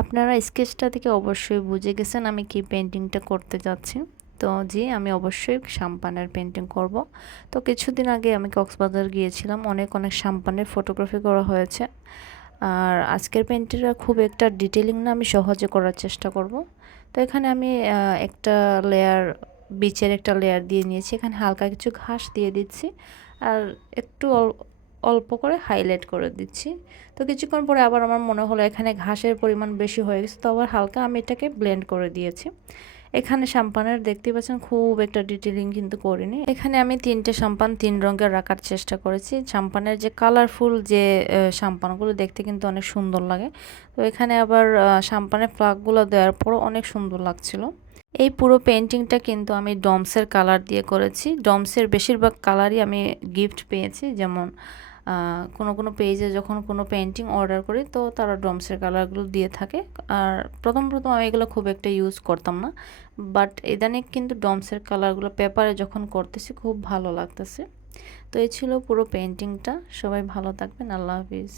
আপনারা স্কেচটা থেকে অবশ্যই বুঝে গেছেন আমি কি পেন্টিংটা করতে যাচ্ছি। তো জি, আমি অবশ্যই সাম্পানের পেন্টিং করব। তো কিছুদিন আগে আমি কক্সবাজার গিয়েছিলাম, অনেক অনেক সাম্পানের ফটোগ্রাফি করা হয়েছে। আর আজকের পেন্টিংটা খুব একটা ডিটেলিং না, আমি সহজে করার চেষ্টা করব। তো এখানে আমি একটা লেয়ার, বিচের একটা লেয়ার দিয়ে নিয়েছি, এখানে হালকা কিছু ঘাস দিয়ে দিচ্ছি আর একটু অল্প করে হাইলাইট করে দিচ্ছি। তো কিছুক্ষণ পরে আবার আমার মনে হলো এখানে ঘাসের পরিমাণ বেশি হয়ে গেছে, তো আবার হালকা আমি এটাকে ব্লেন্ড করে দিয়েছি। এখানে শ্যাম্পানের দেখতে পাচ্ছেন খুব একটা ডিটেলিং কিন্তু করিনি। এখানে আমি 3টে শ্যাম্পান 3 রঙের রাখার চেষ্টা করেছি। শ্যাম্পানের যে কালারফুল যে শ্যাম্পানগুলো দেখতে কিন্তু অনেক সুন্দর লাগে। তো এখানে আবার শ্যাম্পানের ফ্লাগগুলো দেওয়ার পরও অনেক সুন্দর লাগছিল। এই পুরো পেইন্টিংটা কিন্তু আমি ডমসের কালার দিয়ে করেছি। ডমসের বেশিরভাগ কালারই আমি গিফট পেয়েছি। যেমন কোনো পেজে যখন কোনো পেইন্টিং অর্ডার করি তো তারা ডমসের কালারগুলো দিয়ে থাকে। আর প্রথম আমি এগুলো খুব একটা ইউজ করতাম না, বাট ইদানিং কিন্তু ডমসের কালারগুলো পেপারে যখন করতেছি খুব ভালো লাগতেছে। তো এই ছিল পুরো পেইন্টিংটা। সবাই ভালো থাকবেন। আল্লাহ হাফিজ।